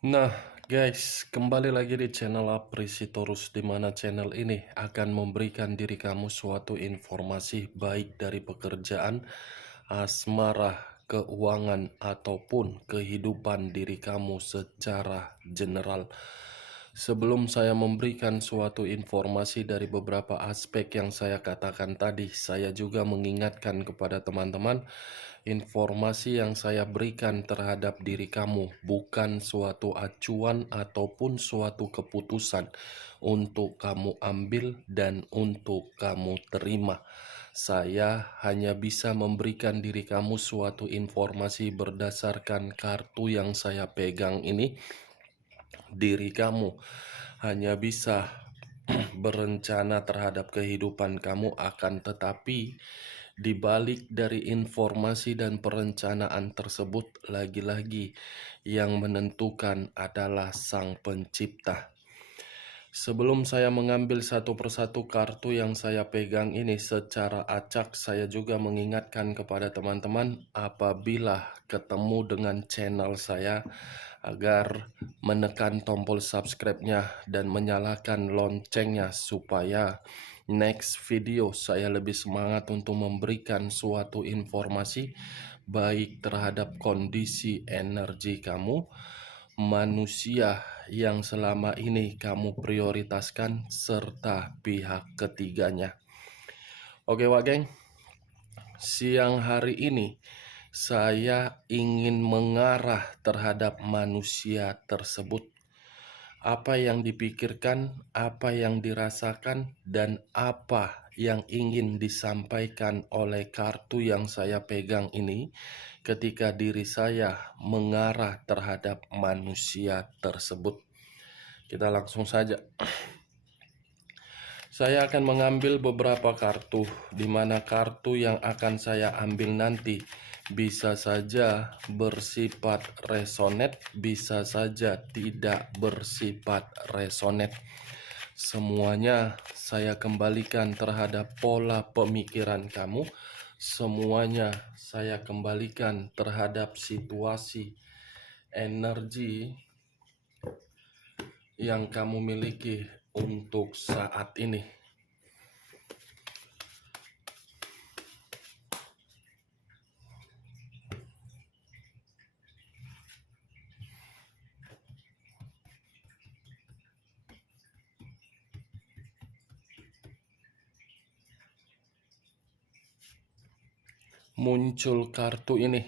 Nah, guys, kembali lagi di channel Aprisitorus, di mana channel ini akan memberikan diri kamu suatu informasi baik dari pekerjaan, asmara, keuangan, ataupun kehidupan diri kamu secara general. Sebelum saya memberikan suatu informasi dari beberapa aspek yang saya katakan tadi, saya juga mengingatkan kepada teman-teman, informasi yang saya berikan terhadap diri kamu bukan suatu acuan ataupun suatu keputusan untuk kamu ambil dan untuk kamu terima. Saya hanya bisa memberikan diri kamu suatu informasi berdasarkan kartu yang saya pegang ini. Diri kamu hanya bisa berencana terhadap kehidupan kamu, akan tetapi di balik dari informasi dan perencanaan tersebut, lagi-lagi yang menentukan adalah Sang Pencipta. Sebelum saya mengambil satu persatu kartu yang saya pegang ini secara acak, saya juga mengingatkan kepada teman-teman apabila ketemu dengan channel saya agar menekan tombol subscribe-nya dan menyalakan loncengnya supaya next video saya lebih semangat untuk memberikan suatu informasi baik terhadap kondisi energi kamu, manusia yang selama ini kamu prioritaskan, serta pihak ketiganya. Oke Wak Geng, siang hari ini saya ingin mengarah terhadap manusia tersebut. Apa yang dipikirkan, apa yang dirasakan, dan apa yang ingin disampaikan oleh kartu yang saya pegang ini ketika diri saya mengarah terhadap manusia tersebut. Kita langsung saja. Saya akan mengambil beberapa kartu, di mana kartu yang akan saya ambil nanti bisa saja bersifat resonate, bisa saja tidak bersifat resonate. Semuanya saya kembalikan terhadap pola pemikiran kamu. Semuanya saya kembalikan terhadap situasi energi yang kamu miliki untuk saat ini. Muncul kartu ini.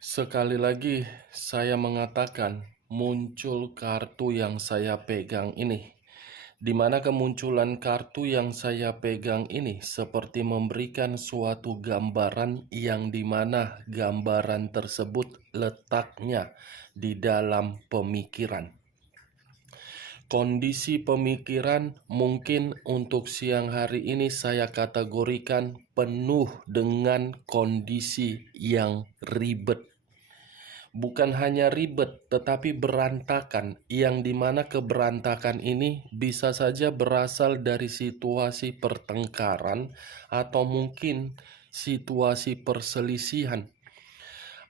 Sekali lagi saya mengatakan muncul kartu yang saya pegang ini, di mana kemunculan kartu yang saya pegang ini seperti memberikan suatu gambaran yang dimana gambaran tersebut letaknya di dalam pemikiran. Kondisi pemikiran mungkin untuk siang hari ini saya kategorikan penuh dengan kondisi yang ribet. Bukan hanya ribet, tetapi berantakan, yang dimana keberantakan ini bisa saja berasal dari situasi pertengkaran atau mungkin situasi perselisihan.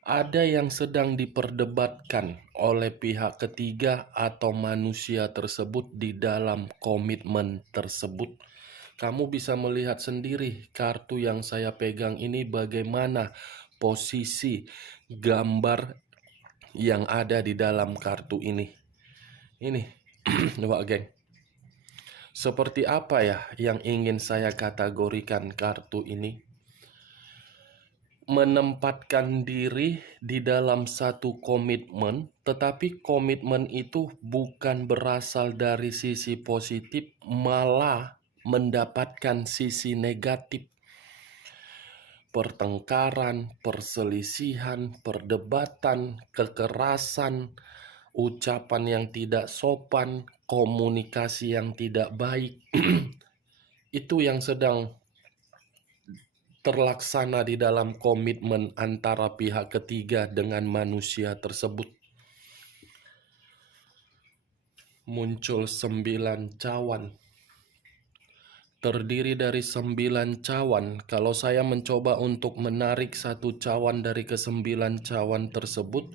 Ada yang sedang diperdebatkan oleh pihak ketiga atau manusia tersebut di dalam komitmen tersebut. Kamu bisa melihat sendiri kartu yang saya pegang ini bagaimana posisi gambar yang ada di dalam kartu ini. Ini, Wak Geng. Seperti apa ya yang ingin saya kategorikan kartu ini? Menempatkan diri di dalam satu komitmen, tetapi komitmen itu bukan berasal dari sisi positif, malah mendapatkan sisi negatif. Pertengkaran, perselisihan, perdebatan, kekerasan, ucapan yang tidak sopan, komunikasi yang tidak baik, itu yang sedang terlaksana di dalam komitmen antara pihak ketiga dengan manusia tersebut. Muncul 9 cawan. Terdiri dari 9 cawan. Kalau saya mencoba untuk menarik satu cawan dari ke-9 cawan tersebut,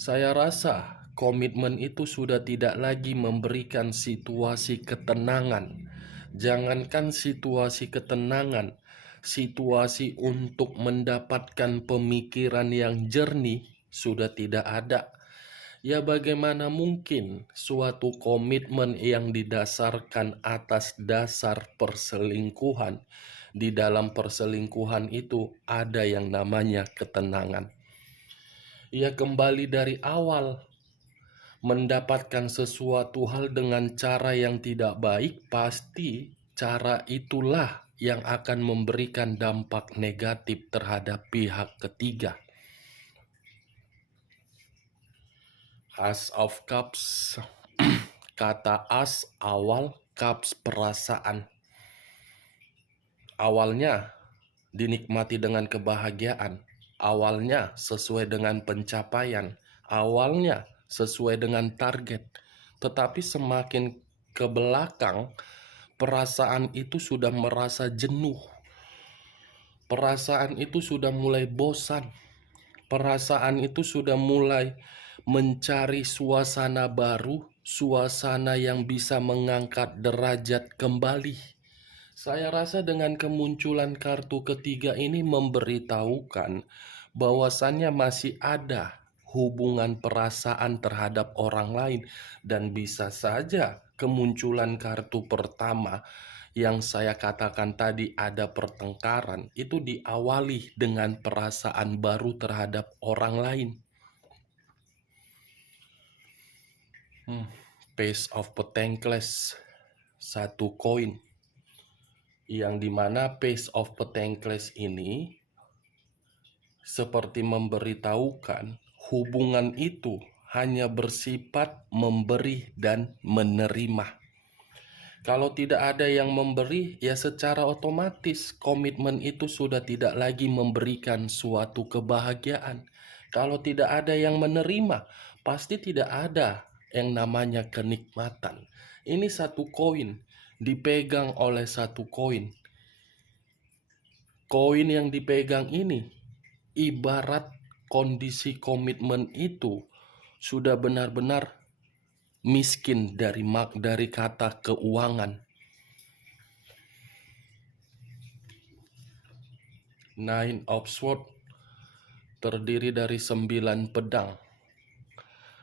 saya rasa komitmen itu sudah tidak lagi memberikan situasi ketenangan. Jangankan situasi ketenangan, situasi untuk mendapatkan pemikiran yang jernih sudah tidak ada. Ya, bagaimana mungkin suatu komitmen yang didasarkan atas dasar perselingkuhan, di dalam perselingkuhan itu ada yang namanya ketenangan. Ya, kembali dari awal, mendapatkan sesuatu hal dengan cara yang tidak baik, pasti cara itulah yang akan memberikan dampak negatif terhadap pihak ketiga. As of Cups, kata as awal, cups perasaan. Awalnya dinikmati dengan kebahagiaan, awalnya sesuai dengan pencapaian, awalnya sesuai dengan target. Tetapi semakin ke belakang, perasaan itu sudah merasa jenuh. Perasaan itu sudah mulai bosan. Perasaan itu sudah mulai mencari suasana baru, suasana yang bisa mengangkat derajat kembali. Saya rasa dengan kemunculan kartu ketiga ini memberitahukan bahwasannya masih ada hubungan perasaan terhadap orang lain, dan bisa saja kemunculan kartu pertama yang saya katakan tadi ada pertengkaran itu diawali dengan perasaan baru terhadap orang lain. Page of Pentacles, satu koin, yang dimana Page of Pentacles ini seperti memberitahukan hubungan itu hanya bersifat memberi dan menerima. Kalau tidak ada yang memberi, ya secara otomatis komitmen itu sudah tidak lagi memberikan suatu kebahagiaan. Kalau tidak ada yang menerima, pasti tidak ada yang namanya kenikmatan. Ini satu koin, dipegang oleh satu koin. Koin yang dipegang ini ibarat kondisi komitmen itu sudah benar-benar miskin dari kata keuangan. Nine of Swords terdiri dari 9 pedang.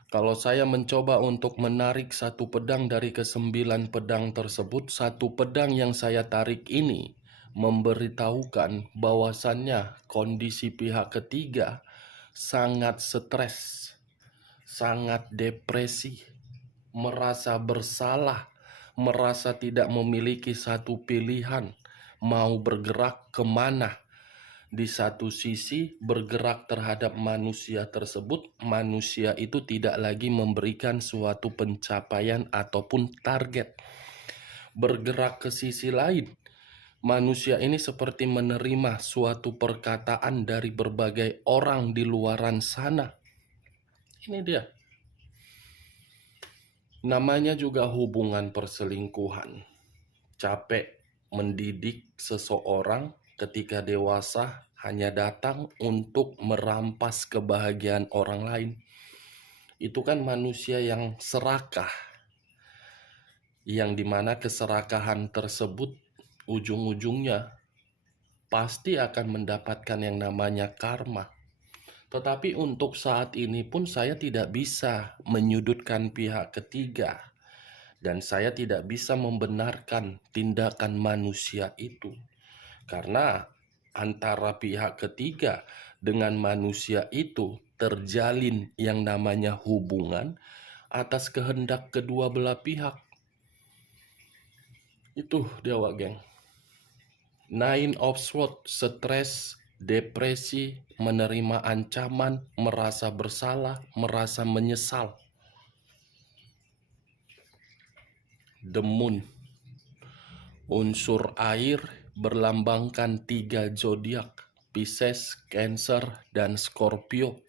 Kalau saya mencoba untuk menarik satu pedang dari ke-9 pedang tersebut, satu pedang yang saya tarik ini memberitahukan bahwasannya kondisi pihak ketiga sangat stres, sangat depresi, merasa bersalah, merasa tidak memiliki satu pilihan, mau bergerak kemana. Di satu sisi bergerak terhadap manusia tersebut, manusia itu tidak lagi memberikan suatu pencapaian ataupun target. Bergerak ke sisi lain, manusia ini seperti menerima suatu perkataan dari berbagai orang di luaran sana. Ini dia. Namanya juga hubungan perselingkuhan. Capek mendidik seseorang ketika dewasa hanya datang untuk merampas kebahagiaan orang lain. Itu kan manusia yang serakah, yang dimana keserakahan tersebut ujung-ujungnya pasti akan mendapatkan yang namanya karma. Tetapi untuk saat ini pun saya tidak bisa menyudutkan pihak ketiga, dan saya tidak bisa membenarkan tindakan manusia itu. Karena antara pihak ketiga dengan manusia itu terjalin yang namanya hubungan atas kehendak kedua belah pihak. Itu dia, Wak Geng. Nine of Swords, stres, depresi, menerima ancaman, merasa bersalah, merasa menyesal. The Moon, unsur air, berlambangkan 3 zodiak, Pisces, Cancer, dan Scorpio.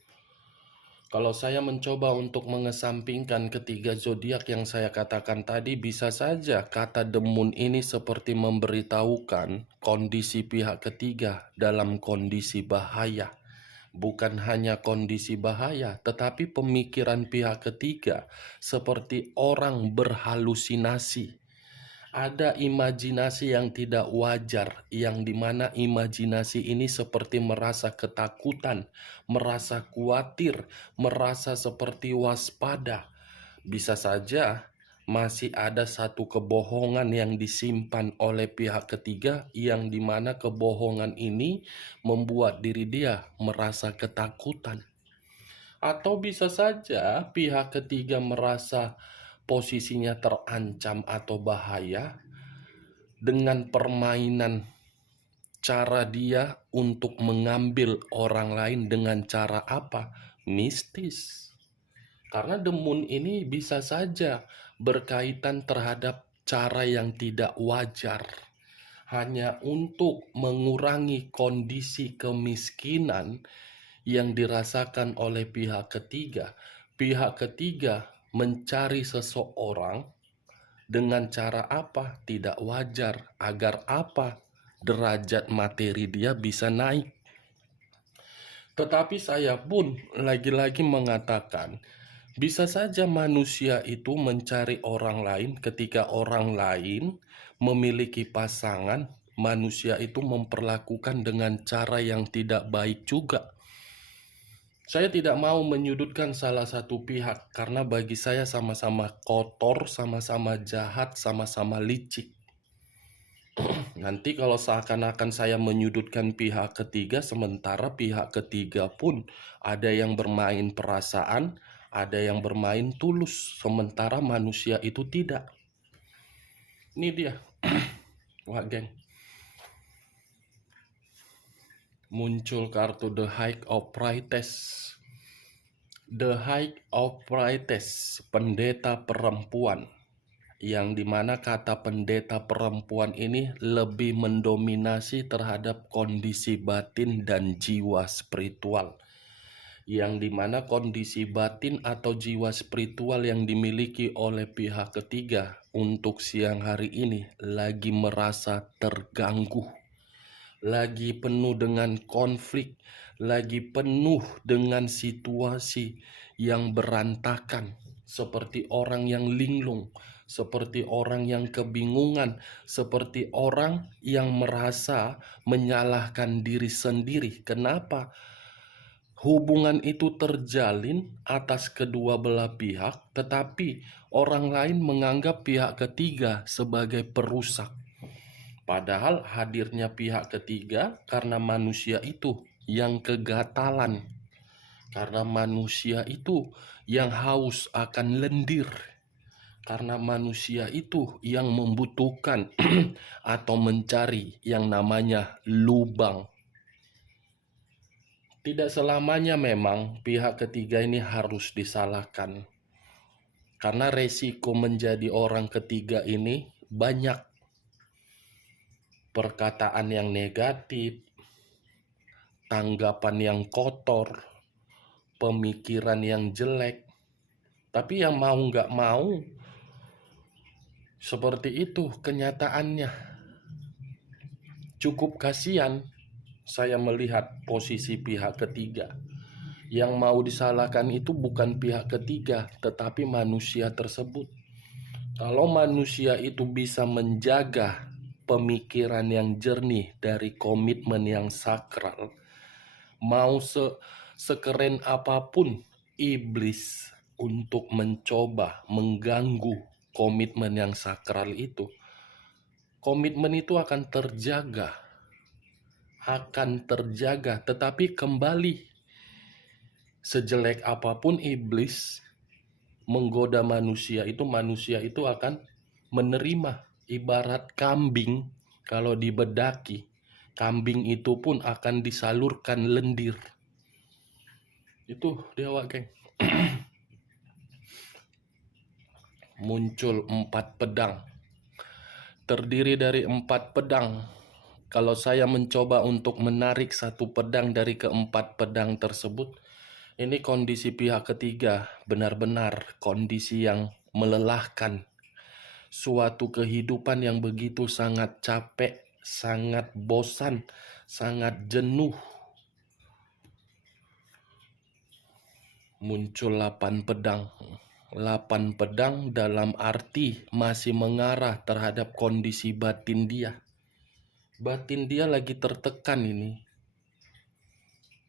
Kalau saya mencoba untuk mengesampingkan ketiga zodiak yang saya katakan tadi, bisa saja kata The Moon ini seperti memberitahukan kondisi pihak ketiga dalam kondisi bahaya. Bukan hanya kondisi bahaya, tetapi pemikiran pihak ketiga seperti orang berhalusinasi. Ada imajinasi yang tidak wajar, yang dimana imajinasi ini seperti merasa ketakutan, merasa khawatir, merasa seperti waspada. Bisa saja masih ada satu kebohongan yang disimpan oleh pihak ketiga, yang dimana kebohongan ini membuat diri dia merasa ketakutan. Atau bisa saja pihak ketiga merasa posisinya terancam atau bahaya dengan permainan cara dia untuk mengambil orang lain. Dengan cara apa? Mistis. Karena demun ini bisa saja berkaitan terhadap cara yang tidak wajar, hanya untuk mengurangi kondisi kemiskinan yang dirasakan oleh pihak ketiga. Pihak ketiga mencari seseorang dengan cara apa? Tidak wajar. Agar apa? Derajat materi dia bisa naik. Tetapi saya pun lagi-lagi mengatakan, bisa saja manusia itu mencari orang lain ketika orang lain memiliki pasangan, manusia itu memperlakukan dengan cara yang tidak baik juga. Saya tidak mau menyudutkan salah satu pihak karena bagi saya sama-sama kotor, sama-sama jahat, sama-sama licik. Nanti kalau seakan-akan saya menyudutkan pihak ketiga, sementara pihak ketiga pun ada yang bermain perasaan, ada yang bermain tulus, sementara manusia itu tidak. Ini dia. Wah, geng. Muncul kartu The High of Priestess. The High of Priestess, pendeta perempuan. Yang dimana kata pendeta perempuan ini lebih mendominasi terhadap kondisi batin dan jiwa spiritual. Yang dimana kondisi batin atau jiwa spiritual yang dimiliki oleh pihak ketiga untuk siang hari ini lagi merasa terganggu, lagi penuh dengan konflik, lagi penuh dengan situasi yang berantakan, seperti orang yang linglung, seperti orang yang kebingungan, seperti orang yang merasa menyalahkan diri sendiri. Kenapa hubungan itu terjalin atas kedua belah pihak, tetapi orang lain menganggap pihak ketiga sebagai perusak? Padahal hadirnya pihak ketiga karena manusia itu yang kegatalan, karena manusia itu yang haus akan lendir, karena manusia itu yang membutuhkan atau mencari yang namanya lubang. Tidak selamanya memang pihak ketiga ini harus disalahkan, karena resiko menjadi orang ketiga ini banyak. Perkataan yang negatif, tanggapan yang kotor, pemikiran yang jelek. Tapi yang mau nggak mau, seperti itu kenyataannya. Cukup kasihan saya melihat posisi pihak ketiga. Yang mau disalahkan itu bukan pihak ketiga, tetapi manusia tersebut. Kalau manusia itu bisa menjaga pemikiran yang jernih dari komitmen yang sakral, mau sekeren apapun iblis untuk mencoba mengganggu komitmen yang sakral itu, komitmen itu akan terjaga, tetapi kembali sejelek apapun iblis menggoda manusia itu akan menerima. Ibarat kambing, kalau dibedaki, kambing itu pun akan disalurkan lendir. Itu dewa, geng. Muncul 4 pedang. Terdiri dari 4 pedang. Kalau saya mencoba untuk menarik satu pedang dari keempat pedang tersebut, ini kondisi pihak ketiga benar-benar kondisi yang melelahkan. Suatu kehidupan yang begitu sangat capek, sangat bosan, sangat jenuh. Muncul 8 pedang. 8 pedang dalam arti masih mengarah terhadap kondisi batin dia. Batin dia lagi tertekan ini.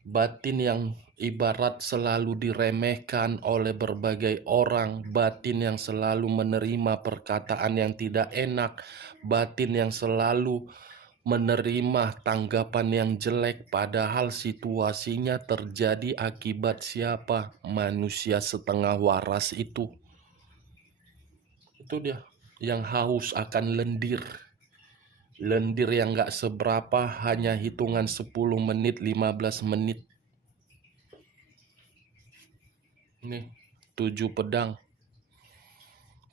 Batin yang ibarat selalu diremehkan oleh berbagai orang, batin yang selalu menerima perkataan yang tidak enak, batin yang selalu menerima tanggapan yang jelek, padahal situasinya terjadi akibat siapa? Manusia setengah waras itu. Itu dia, yang haus akan lendir. Lendir yang gak seberapa, hanya hitungan 10 menit, 15 menit. Nih, 7 pedang.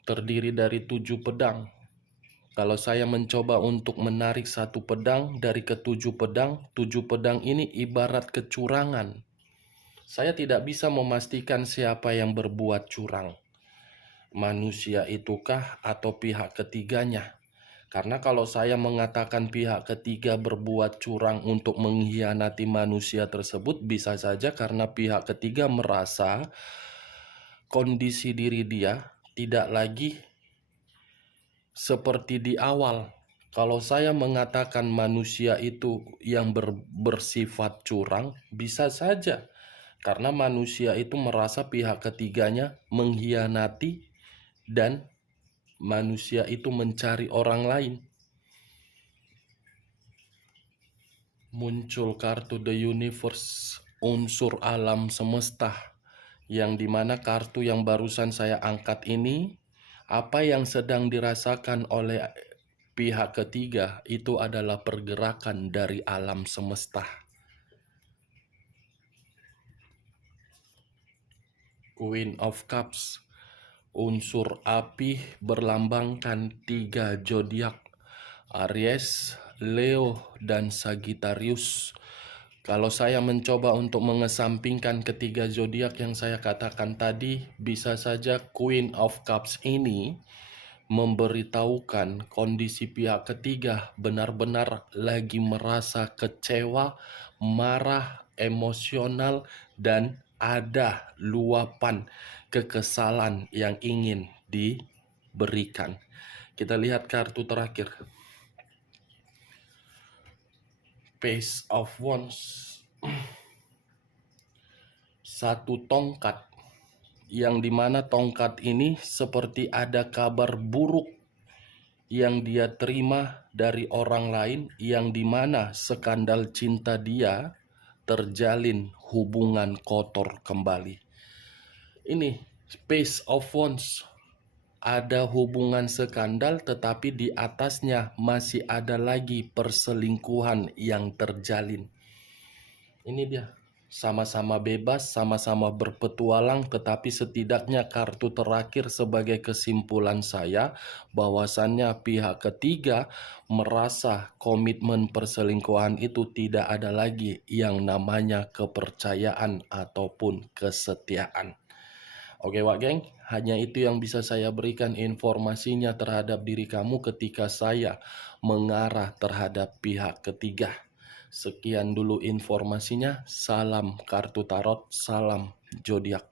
Terdiri dari 7 pedang. Kalau saya mencoba untuk menarik satu pedang dari ketujuh pedang, 7 pedang ini ibarat kecurangan. Saya tidak bisa memastikan siapa yang berbuat curang. Manusia itukah atau pihak ketiganya? Karena kalau saya mengatakan pihak ketiga berbuat curang untuk mengkhianati manusia tersebut, bisa saja karena pihak ketiga merasa kondisi diri dia tidak lagi seperti di awal. Kalau saya mengatakan manusia itu yang bersifat curang, bisa saja karena manusia itu merasa pihak ketiganya mengkhianati dan manusia itu mencari orang lain. Muncul kartu The Universe, unsur alam semesta, yang dimana kartu yang barusan saya angkat ini, apa yang sedang dirasakan oleh pihak ketiga itu adalah pergerakan dari alam semesta. Queen of Cups, unsur api berlambangkan 3 zodiak, Aries, Leo, dan Sagittarius. Kalau saya mencoba untuk mengesampingkan ketiga zodiak yang saya katakan tadi, bisa saja Queen of Cups ini memberitahukan kondisi pihak ketiga benar-benar lagi merasa kecewa, marah, emosional, dan ada luapan kekesalan yang ingin diberikan. Kita lihat kartu terakhir, Page of Wands. Satu tongkat, yang dimana tongkat ini seperti ada kabar buruk yang dia terima dari orang lain, yang dimana skandal cinta dia terjalin hubungan kotor kembali. Ini Page of Wands, ada hubungan skandal, tetapi di atasnya masih ada lagi perselingkuhan yang terjalin. Ini dia, sama-sama bebas, sama-sama berpetualang, tetapi setidaknya kartu terakhir sebagai kesimpulan saya bahwasannya pihak ketiga merasa komitmen perselingkuhan itu tidak ada lagi yang namanya kepercayaan ataupun kesetiaan. Oke Wak Geng, hanya itu yang bisa saya berikan informasinya terhadap diri kamu ketika saya mengarah terhadap pihak ketiga. Sekian dulu informasinya. Salam kartu tarot, salam zodiak.